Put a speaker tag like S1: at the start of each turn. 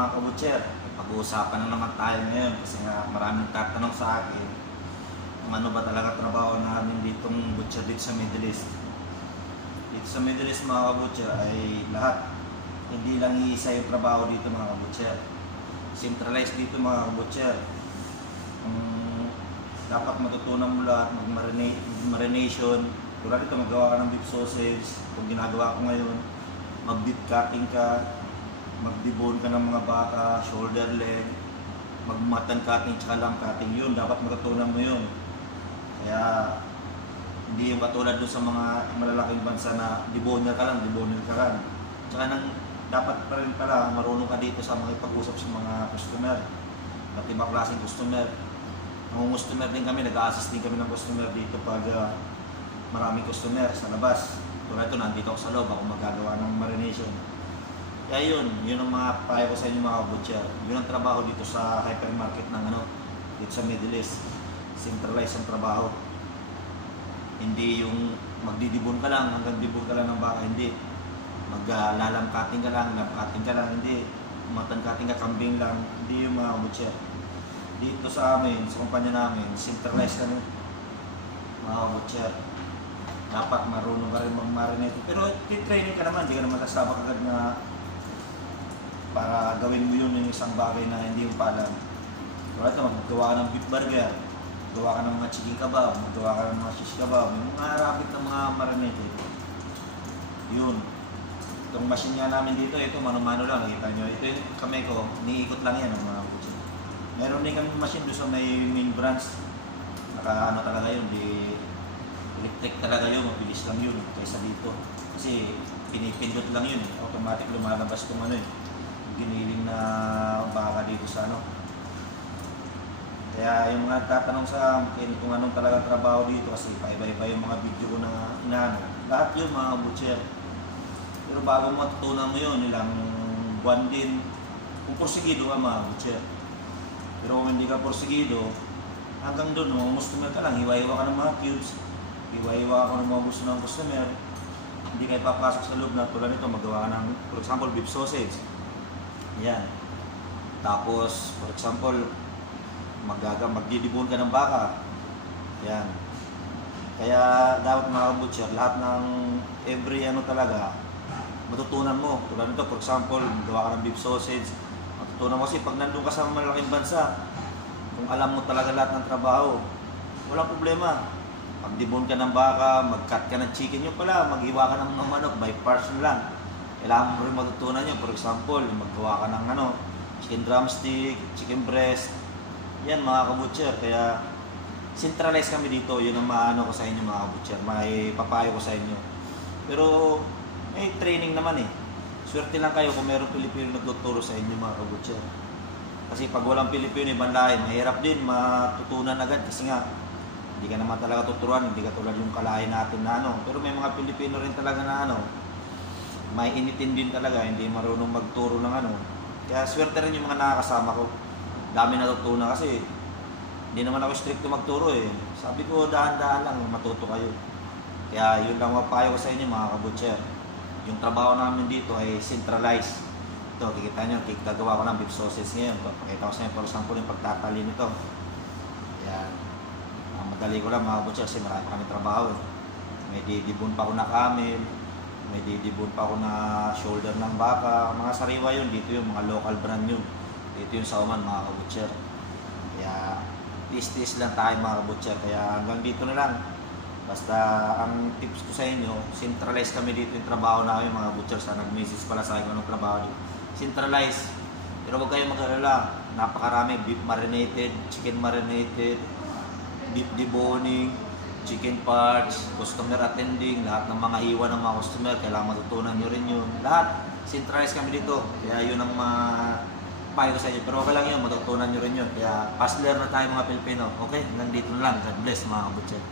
S1: mga kabutcher. Pag-uusapan na naman tayo ngayon kasi nga maraming tatanong sa akin kung ano ba talaga trabaho namin ditong butcher dito sa Middle East. Dito sa Middle East mga kabutcher ay lahat. Hindi lang iisa yung trabaho dito mga kabutcher. Centralized dito mga kabutcher. Um, dapat matutunan mo lahat mag-marinate, marination. Tulad dito magawa ka ng beef sausage. Kung ginagawa ko ngayon, mag-beef cutting ka, mag-debone ka ng mga baka, shoulder leg, mag-mutton cutting tsaka lamb cutting yun. Dapat matutunan mo yun. Kaya hindi yung katulad doon sa mga malalaking bansa na deboner ka lang, deboner ka lang. Tsaka nang dapat pa rin pala marunong ka dito sa mga ipag-usap sa mga customer. At ibang klaseng customer. Mga customer din kami, nag-assist din kami ng customer dito pag ah, maraming customer sa labas. Tulad ito, nandito ako sa loob, ako magagawa ng marination. Kaya yun, yun ang mga payo ko sa inyo mga butcher. Yun ang trabaho dito sa hypermarket ng ano, dito sa Middle East. Centralized ang trabaho. Hindi yung magdidibon ka lang, hanggang dibon ka lang ng baka, hindi. Maglalamkating ka lang, lamkating ka lang, hindi. Matangkating ka, kambing lang, hindi yung mga butcher. Dito sa amin, sa kumpanya namin, centralized kami. Mga butcher. Dapat marunong ka rin mag-marinate. Pero titraining ka naman, hindi ka naman kasama kagad na para gawin mo yun yung isang bagay na hindi mo pa alam. Tulad ka, maggawa ka ng beef burger, gawa ka ng mga chicken kebab, magawa ka ng mga shish kebab, yung mga rapid ng mga marinated. Yun. Itong machine nga namin dito, ito mano-mano lang, nakita nyo. Ito yung kamay ko, niikot lang yan ang mga kutsin. Meron din kami machine doon sa may main branch. Naka ano talaga yun, di electric talaga yun, mabilis lang yun kaysa dito. Kasi pinipindot lang yun, eh. automatic lumalabas kung ano yun. Giniling na baka dito sa ano. Kaya yung mga tatanong sa akin kung anong talaga trabaho dito kasi paiba-iba yung mga video ko na inaano. Lahat yun mga butcher. Pero bago matutunan mo yun, ilang buwan din, kung porsigido ka mga butcher. Pero kung hindi ka porsigido, hanggang doon, mga customer ka lang, hiwa-hiwa ka ng mga cubes, hiwa-hiwa ka ng mga gusto customer, hindi kayo papasok sa loob na tulad nito, magawa ka ng, for example, beef sausage. Yan. Tapos, for example, magaga, magdidibon ka ng baka. Yan. Kaya dapat mga butcher, lahat ng every ano talaga, matutunan mo. Tulad nito, for example, gawa ka ng beef sausage, matutunan mo kasi pag nandun ka sa malaking bansa, kung alam mo talaga lahat ng trabaho, walang problema. Pag dibon ka ng baka, mag-cut ka ng chicken, yun pala, maghiwa ka ng manok by parts lang. Kailangan mo rin matutunan yun. For example, maggawa ka ng ano, chicken drumstick, chicken breast. Yan mga kabutcher. Kaya centralize kami dito. Yun ang maano ko sa inyo mga kabutcher. May papayo ko sa inyo. Pero may training naman eh. Swerte lang kayo kung meron Pilipino nagtuturo sa inyo mga kabutcher. Kasi pag walang Pilipino ibang lahi, mahirap din matutunan agad kasi nga hindi ka naman talaga tuturuan, hindi ka tulad yung kalahi natin na ano. Pero may mga Pilipino rin talaga na ano, may initin din talaga, hindi marunong magturo ng ano. Kaya swerte rin yung mga nakakasama ko. Dami natutunan kasi hindi naman ako stricto magturo eh. Sabi ko dahan-dahan lang, matuto kayo. Kaya yun lang mapayo ko sa inyo mga kabutcher. Yung trabaho namin dito ay centralized. Ito, kikita nyo, gagawa ko ng beef sausage ngayon. Pakita ko sa inyo, for example, yung pagtatali nito. Yan. Ang madali ko lang mga kabutcher kasi marami kami trabaho eh. May didibon pa ako na camel, may didibon pa ako na shoulder ng baka. Mga sariwa yun, dito yung mga local brand yun. Dito yung sauman mga kabutcher. Kaya tis-tis lang tayo mga kabutcher. Kaya hanggang dito na lang. Basta ang tips ko sa inyo, centralize kami dito yung trabaho namin mga butcher. Sa nag-message pala sa akin anong trabaho dito. Centralize. Pero huwag kayong mag-alala. Napakarami. Beef marinated, chicken marinated, beef deboning, chicken parts, customer attending, lahat ng mga iwan ng mga customer, kailangan matutunan nyo rin yun. Lahat, centralize kami dito. Kaya yun ang mga payo sa inyo. Pero okay lang yun, matutunan nyo rin yun. Kaya hustler na tayo mga Pilipino. Okay, hanggang dito na lang. God bless mga kabutser.